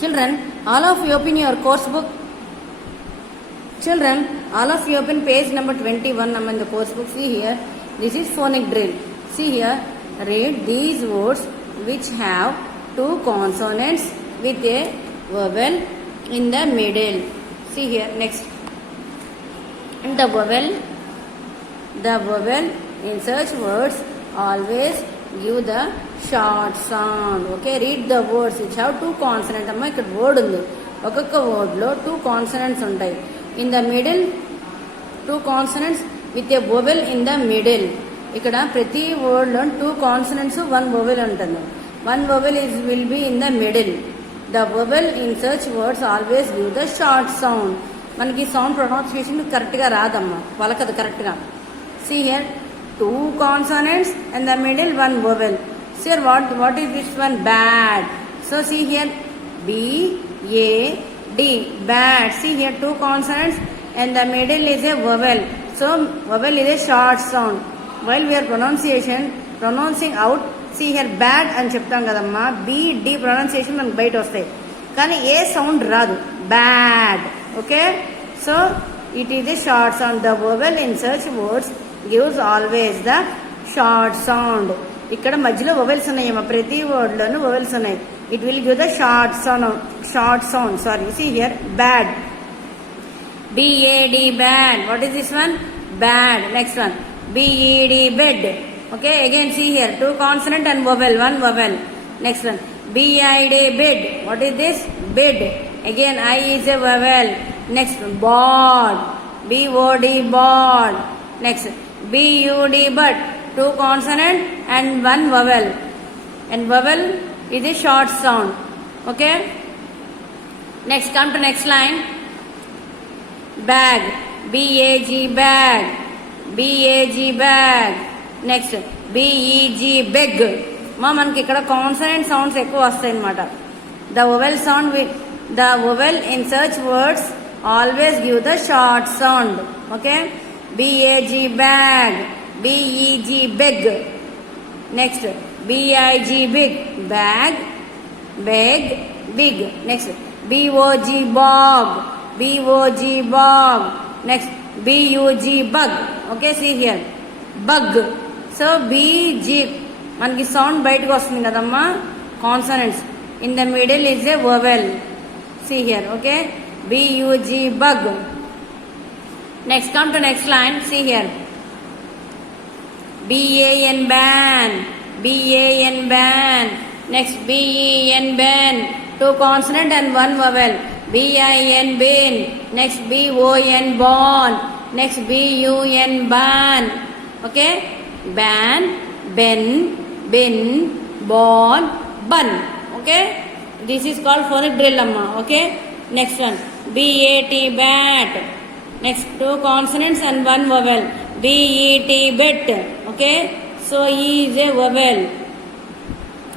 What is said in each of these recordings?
Children, all of you open your course book. Children, all of you open page number 21 in the course book. See here, this is phonic drill. See here, read these words which have two consonants with a vowel in the middle. See here, next. The vowel in such words always give the short sound. Okay, read the words which have two consonants. అమ్మ ఇక్కడ word ఉంది, ఒక్కొక్క వర్డ్లో two consonants ఉంటాయి. In the middle two consonants with a vowel in the middle. ఇక్కడ ప్రతి వర్డ్లో two consonants one vowel ఉంటుంది. One vowel will be in the middle. The vowel in సర్చ్ words always give the short sound. మనకి sound pronunciation కరెక్ట్గా రాదమ్మా, పలకదు కరెక్ట్గా. See here two consonants and the middle one vowel. Sir, what is this one? Bad. So see here, B-A-D, bad. See here, two consonants and the middle is a vowel. So vowel is a short sound. While we are pronouncing out, see here, bad అని చెప్తాం కదమ్మా, B-D pronunciation మనకు బయట వస్తాయి, కానీ ఏ sound రాదు. Bad. Okay? So it is a short sound. The vowel in such words gives always the short sound. ఇక్కడ మధ్యలో వొవెల్స్ ఉన్నాయమ్మా, ప్రతి వర్డ్లోనూ వొవెల్స్ ఉన్నాయి. It will give the short sound. Sorry, see here, bad. B-A-D, bad. What is this one? Bad. Next one, B-E-D, bed. Okay, again see here, two consonant and vowel, one vowel. Next one, B-I-D, bed. What is this? Bed. Again I is a vowel. Next, board. B-O-D, board. Next, B-U-D, bud. Two consonant and one vowel, and vowel is a short sound. Okay, next, come to next line. Bag. B-A-G, bag. B-A-G, bag. Next, B-E-G, beg. మనకి ఇక్కడ consonant sounds ఎక్కువ వస్తాయి అన్నమాట. The vowel in such words always give the short sound. Okay, B-A-G, bag. B-E-G, beg. Next, B-I-G, big. Bag, beg, big. Next, B-O-G, bog. B-O-G, bog. Next, B-U-G, bug. Okay, see here, bug. So B-G మనకి sound బయటకు వస్తుంది కదమ్మా, consonants. In the middle is a vowel. See here, okay, B-U-G, bug. Next, come to next line. See here, B-A-N, ban. B-A-N, ban. Next, B-E-N, ban. Two consonant and one vowel. B-I-N, bin. Next, B-O-N, bon. Next, B-U-N, ban. Okay, ban, ben, bin, bon, bun. Okay, this is called phonic drill amma. Okay, next one, B-A-T, bat. Next, two consonants and one vowel. B-E-T, bet. Okay, so E is a vowel.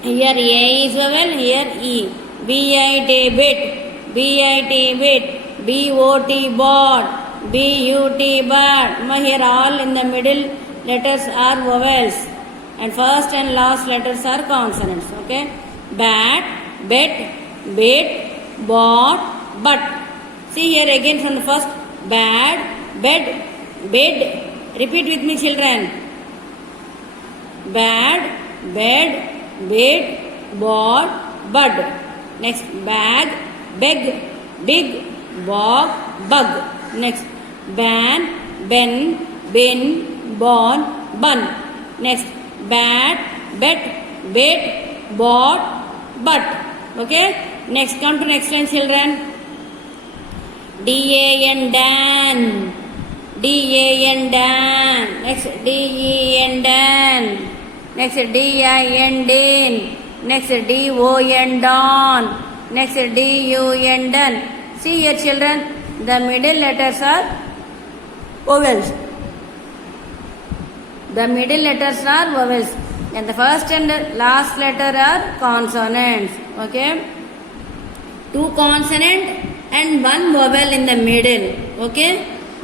Here A is vowel, here E. B-I-T, bit. B-I-T, bit. B-O-T, bot. B-U-T, bat. Here all in the middle letters are vowels and first and last letters are consonants. Okay, bat, bet, bit, bot, but. See here again from the first, bad, bed, bed. Repeat with me, children. Bad, bed, bed, bought, bud. Next, bag, beg, big, bog, bug. Next, ban, ben, bin, born, bun. Next, bad, bet, bait, bought, but. Okay, next, come to next line, children. D-A-N, dan. D-A-N, dan. Next, D-E-N, dan. Next, D-I-N, din. Next, D-O-N, don. Next, D-U-N, done. See here, children, the middle letters are vowels. The middle letters are vowels and the first and last letter are consonants. Okay, two consonant and one vowel in the middle. Okay,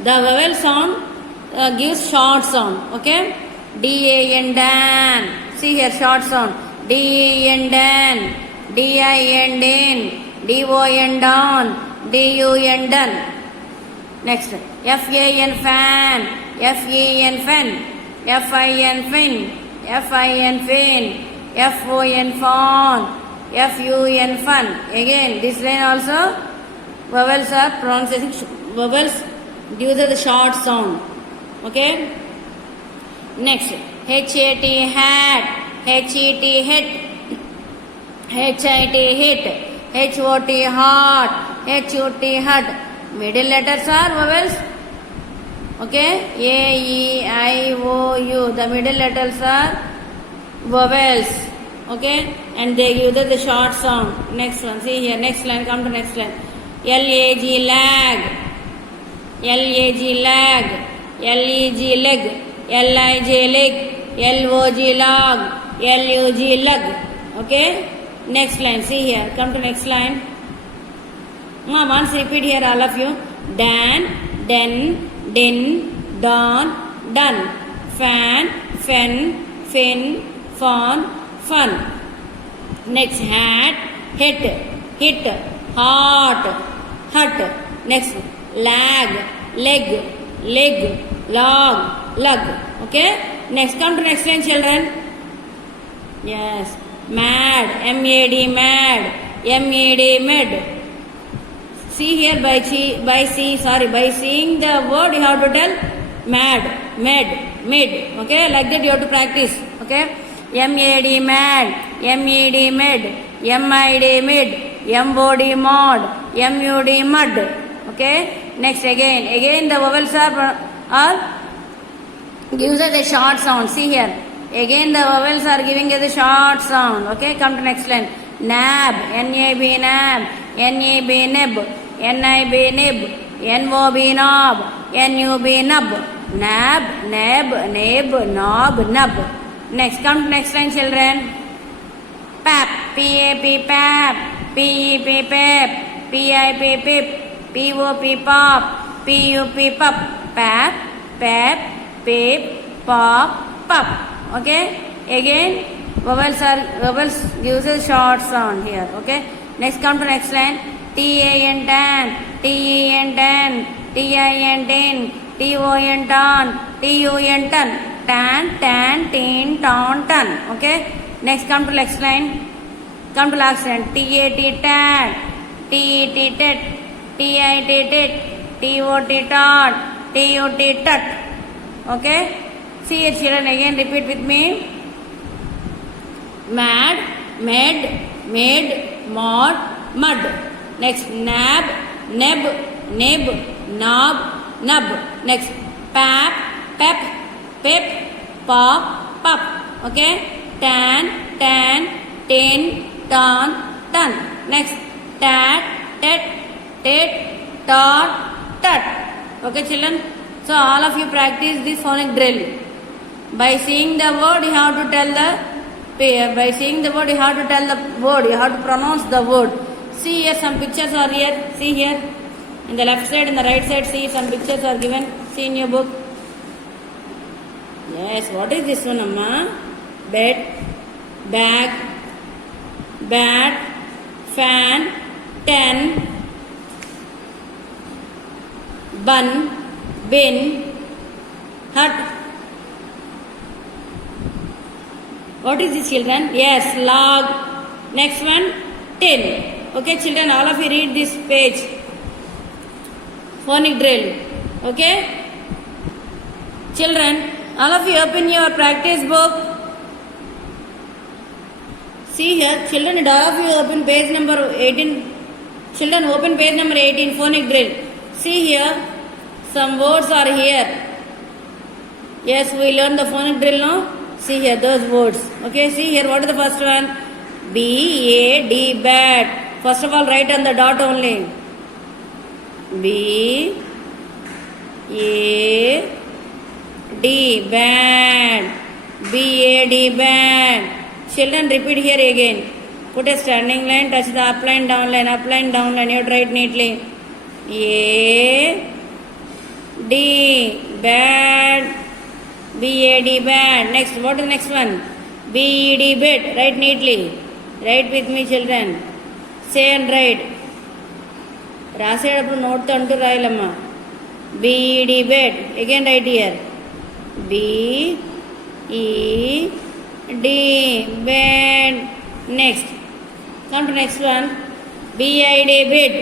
the vowel sound gives short sound. Okay, D-A-N, dan. See here, short sound. D-E-N, dan. D-I-N, din. D-O-N don, D-U-N done. Next, F-A-N fan, F-E-N fen, F-I-N fin, F-I-N fin, F-O-N fawn, F-U-N fun. Again, this line also, vowels are pronouncing, vowels due to the short sound. Okay? Next, H-A-T hat, H-E-T hit, H-I-T hit, H-O-T hot, H-U-T hut. Middle letters are vowels. Okay? A-E-I-O-U. The middle letters are vowels. Okay? And they give the short sound. Next one. See here. Next line. Come to next line. L-A-G lag. L-A-G lag. L-E-G leg. L-I-J leg. L-O-G log. L-U-G lug. Okay? Next line. See here. Come to next line. Once repeat here all of you. Dan, den, din, don, done. Fan, fen, fin, fawn, fun. Next hat, hit, hit, hot, hut. Next lag, leg, leg, log, lug. Okay? Next, come to next line, children. Yes. Mad, M-A-D, mad, M-A-D, mad. See here by seeing the word you have to tell mad, mad, mid. Okay, like that you have to practice. Okay, M-A-D mad, M-E-D mid, M-I-D mid, M-O-D mod, M-U-D mud. Okay, next again the vowels are gives us a short sound. See here, again the vowels are giving us a short sound. Okay, come to next line. Nab, N-A-B nab, N-E-B nib, N-I-B nib, N-O-B knob, N-U-B nub, nab, neb, nib, knob, nub. Next, come to next line, children. Pap, P-A-P pap, P-E-P pep, P-I-P pip, P-O-P pop, P-U-P pup, pap, pep, pip, pop, pup. Okay, again vowels gives a short sound here. Okay, next come to next line. T-A-N tan, T-E-N tan, T-I-N tin, T-O-N ton, T-U-N ton, tan, tan, tin, ton, ton. Okay, next come to next line. Come to last line. T-A-T tat, T-E-T tet, T-I-T tit, T-O-T tot, T-U-T tut. Okay, see it children, again repeat with me. Mad, med, made, mod, mud. Next, nab, neb, nib, knob, nub. Next, pap, pep, pip, pop, pup. Okay, tan, tan, tin, ton, ton. Next, tat, tet, tit, tot, tut. Okay, children. So all of you practice this phonic drill. By seeing the word, you have to tell the by seeing the word, you have to tell the word. You have to pronounce the word. See here, some pictures are here. See here, in the left side and the right side. See, some pictures are given. See in your book. Yes, what is this one, Amma? Bed, bag, bat, fan, ten, bun, bin, hut. What is this, children? Yes, log. Next one, tin. Okay, children, all of you read this page. Phonic drill. Okay? Children, all of you open your practice book. See here, children, all of you open page number 18. Children, open page number 18, phonic drill. See here, some words are here. Yes, we learn the phonic drill now. See here, those words. Okay, see here, what is the first one? B-A-D, bad. First of all, write on the dot only. B-A-D, bad. B-A-D, bad. Children, repeat here again. Put a standing line, touch the up line, down line, up line, down line. You have to write neatly. A-D, bad. B-A-D, bad. Next, what is the next one? B-E-D, bed. Write neatly. Write with me, children. Say and write. రాసేటప్పుడు నోట్తో అంటూ రాయాలమ్మా. B E D bed. Again right here. BED bed. Next, come to next one. BID bed.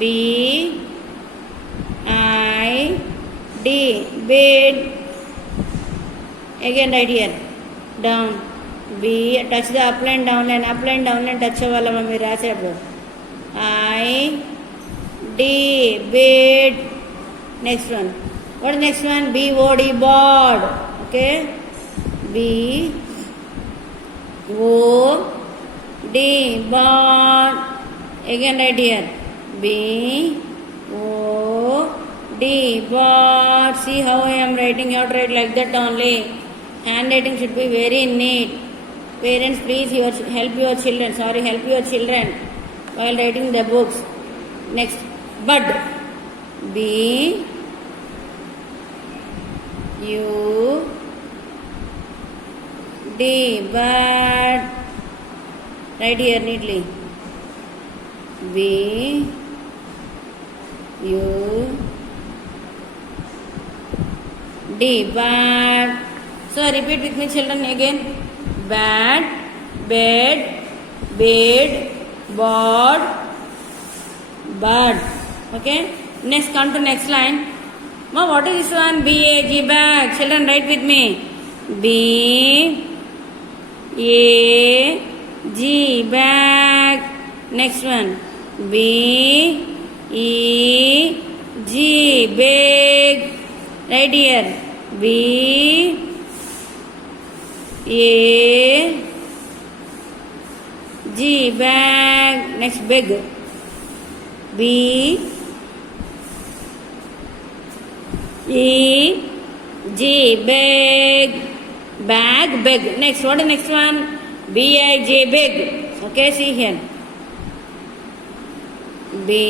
BID bed. Again right here. Down. B, touch the up line down line. Up line down line touch అవ్వాలమ్మా మీరు రాసేటప్పుడు. ID bed. Next one. What is next one? BOD board. Okay. BOD board. Again right here. BOD board. See how I am writing. You have to write like that only. Handwriting should be very neat. Parents, please help your children. Help your children while writing the books. Next, bud. BUD. Bud. Right here neatly. BUD. Bud. So repeat with me children again. Bad, bed, bed, board, bird. Okay. Next, come to next line. Ma, what is this one? BAG bag. Children, write with me. BAG bag. Next one. BEG bag. Right here. BAG bag. Next, big. BEG bag. Bag, bag. Next, what is next one? BIJ big. Okay, see here. BIG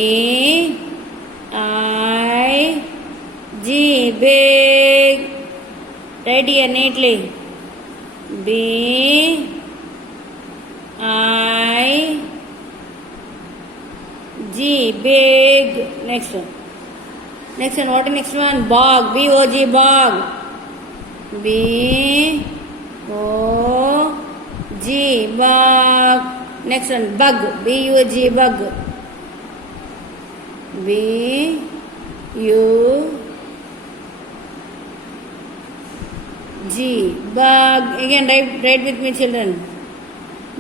big. Right here neatly. BIG big. Next one. Next one. What is next one? Bog. BOG bog. BOG bog. Next one. Bug. BUG bug. BUG bug. Again write with me children.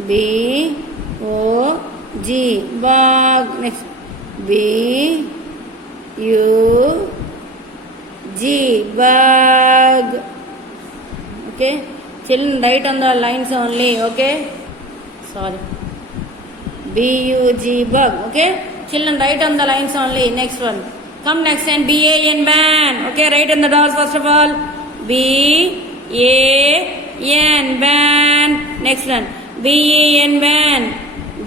BOG bug. Next. BUG bug. Okay. Children write on the lines only. Okay. Sorry. BUG bug. Okay. Children write on the lines only. Next one. Come next and BAN ban. Okay. Write on the doors first of all. BAN ban. Next one. BEN ban.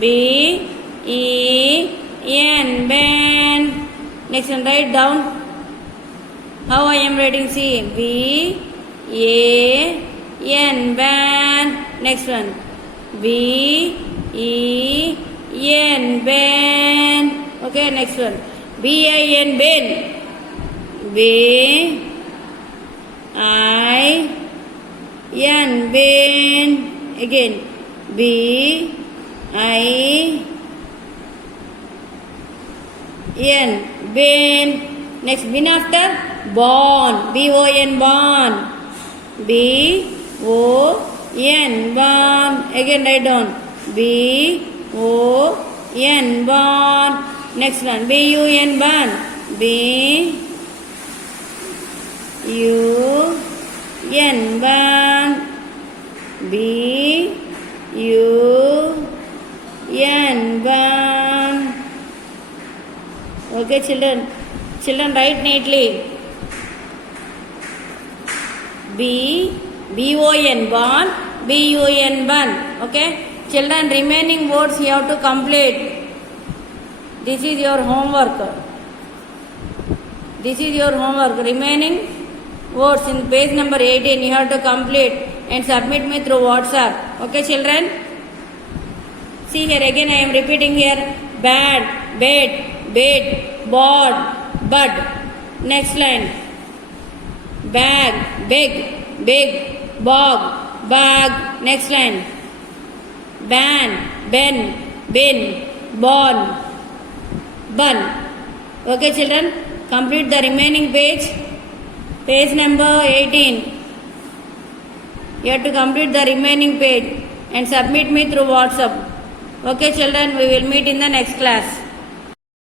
BEN ban. Next one. Write down. How I am writing? See. BAN ban. Next one. BEN ban. Okay. Next one. BIN ban. BIN ban. Again. BIN ban. Next, bin after born. BON born. BON born. Again write down. BON born. Next one. BUN born. BUN born. BUN born. Okay, children. Children, write neatly. BON born. BUN born. Okay. Children, remaining words you have to complete. This is your homework. This is your homework. Remaining words in page number 18 you have to complete and submit me through WhatsApp. Okay, children. See here again I am repeating here. Bad, bed, bed, board, bud. Next line. Bag, big, big, bog, bag. Next line. Ban, ben, bin, bon, bun. Okay children, complete the remaining page. Page number 18. You have to complete the remaining page and submit me through WhatsApp. Okay children, we will meet in the next class.